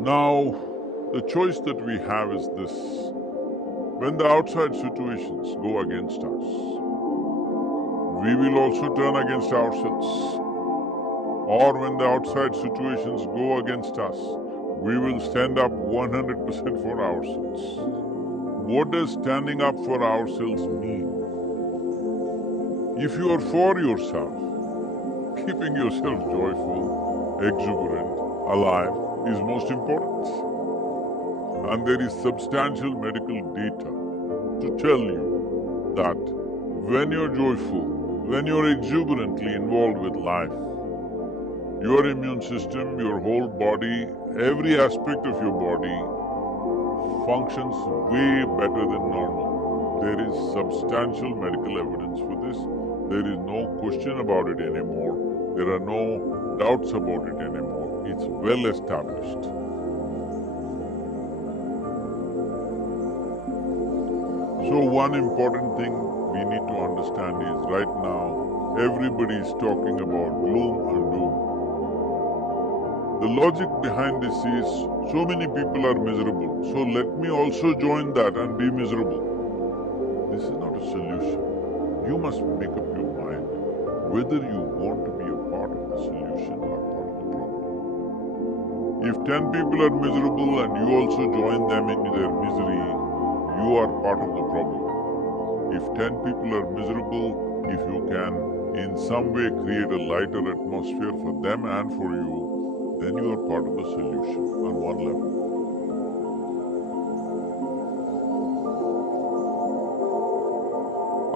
Now, the choice that we have is this. When the outside situations go against us, we will also turn against ourselves. Or when the outside situations go against us, we will stand up 100% for ourselves. What does standing up for ourselves mean? If you are for yourself, keeping yourself joyful, exuberant, alive is most important. And there is substantial medical data to tell you that when you're joyful, when you're exuberantly involved with life, your immune system, your whole body, every aspect of your body functions way better than normal. There is substantial medical evidence for this. There is no question about it anymore. There are no doubts about it anymore. It's well established. So one important thing we need to understand is right now everybody is talking about gloom and doom. The logic behind this is so many people are miserable, so let me also join that and be miserable. This is not a solution. You must make up your mind whether you want to be a part of the solution or part of the problem. If 10 people are miserable and you also join them in their misery, you are part of the problem. If 10 people are miserable, if you can in some way create a lighter atmosphere for them and for you, then you are part of the solution on one level.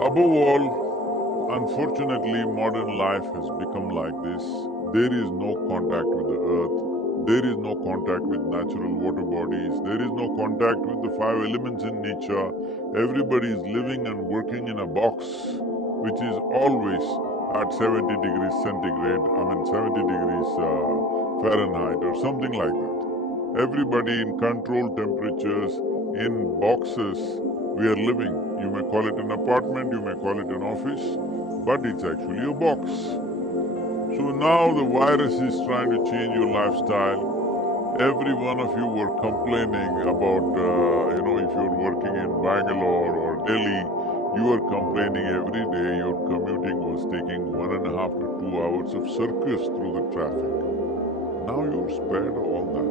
Above all, unfortunately, modern life has become like this. There is no contact with the earth. There is no contact with natural water bodies. There is no contact with the 5 elements in nature. Everybody is living and working in a box which is always at 70 degrees centigrade, 70 degrees Fahrenheit or something like that. Everybody in controlled temperatures, in boxes, we are living. You may call it an apartment, you may call it an office, but it's actually a box. So now the virus is trying to change your lifestyle. Every one of you were complaining about, if you're working in Bangalore or Delhi, you are complaining every day your commuting was taking 1.5 to 2 hours of circus through the traffic. Now you're spared all that.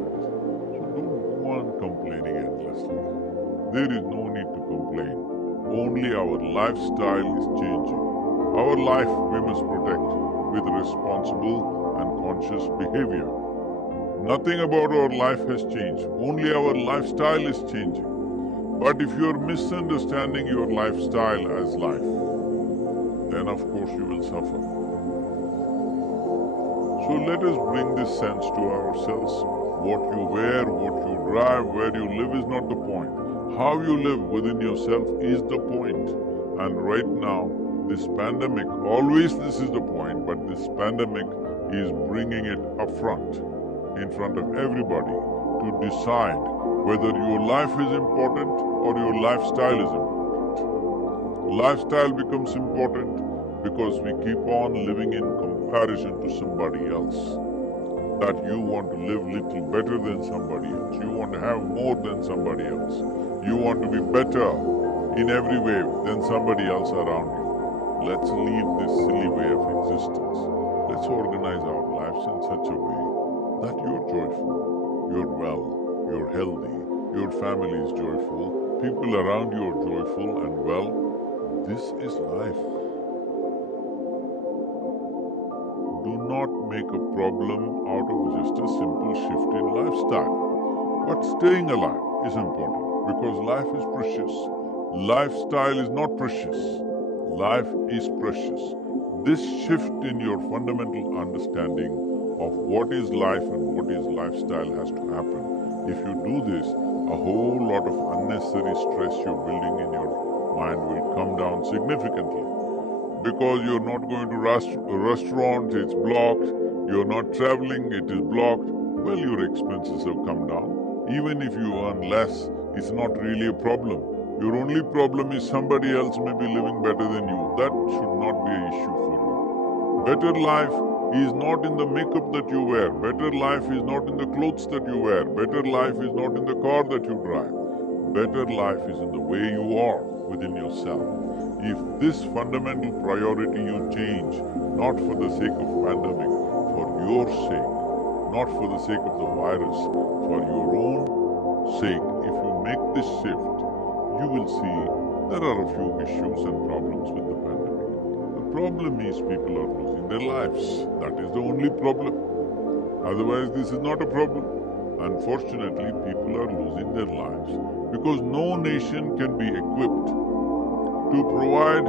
So don't go on complaining endlessly. There is no need to complain. Only our lifestyle is changing. Our life we must protect with responsible and conscious behavior. Nothing about our life has changed. Only our lifestyle is changing. But if you are misunderstanding your lifestyle as life, then of course you will suffer. So let us bring this sense to ourselves. What you wear, what you drive, where you live is not the point. How you live within yourself is the point. And right now, this pandemic, always this is the point, but this pandemic is bringing it up front, in front of everybody, to decide whether your life is important or your lifestyle is important. Lifestyle becomes important because we keep on living in comparison to somebody else. That you want to live little better than somebody else. You want to have more than somebody else. You want to be better in every way than somebody else around you. Let's leave this silly way of existence. Let's organize our lives in such a way that you're joyful, you're well, you're healthy, your family is joyful, people around you are joyful and well. This is life. Do not make a problem out of just a simple shift in lifestyle. But staying alive is important because life is precious. Lifestyle is not precious. Life is precious. This shift in your fundamental understanding of what is life and what is lifestyle has to happen. If you do this, a whole lot of unnecessary stress you're building in your mind will come down significantly. Because you're not going to restaurants, it's blocked. You're not traveling, it is blocked. Well, your expenses have come down. Even if you earn less, it's not really a problem. Your only problem is somebody else may be living better than you. That should not be an issue for you. Better life is not in the makeup that you wear. Better life is not in the clothes that you wear. Better life is not in the car that you drive. Better life is in the way you are within yourself. If this fundamental priority you change, not for the sake of pandemic, for your sake, not for the sake of the virus, for your own sake, if you make this shift, you will see there are a few issues and problems with the pandemic. The problem is people are losing their lives. That is the only problem. Otherwise, this is not a problem. Unfortunately, people are losing their lives because no nation can be equipped to provide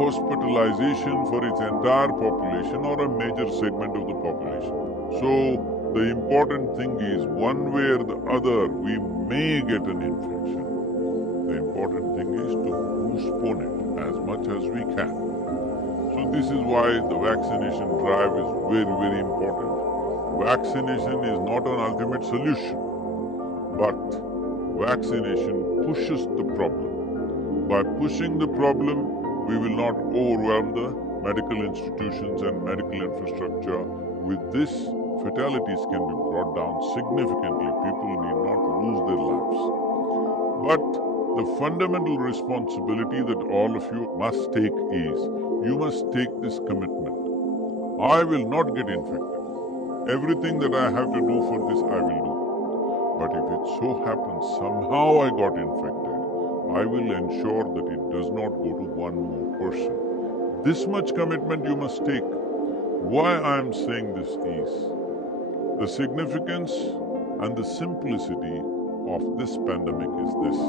hospitalization for its entire population or a major segment of the population. So, the important thing is, one way or the other, we may get an infection. The important thing is to postpone it as much as we can. So this is why the vaccination drive is very, very important. Vaccination is not an ultimate solution, but vaccination pushes the problem. By pushing the problem, we will not overwhelm the medical institutions and medical infrastructure. With this, fatalities can be brought down significantly. People need not lose their lives. But the fundamental responsibility that all of you must take is, you must take this commitment. I will not get infected. Everything that I have to do for this, I will do. But if it so happens somehow I got infected, I will ensure that it does not go to one more person. This much commitment you must take. Why I am saying this is, the significance and the simplicity of this pandemic is this.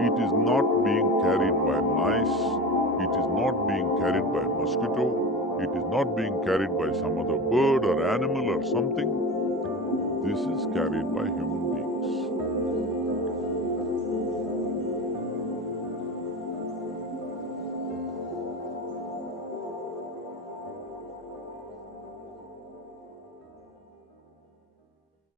It is not being carried by mice. It is not being carried by mosquito. It is not being carried by some other bird or animal or something. This is carried by human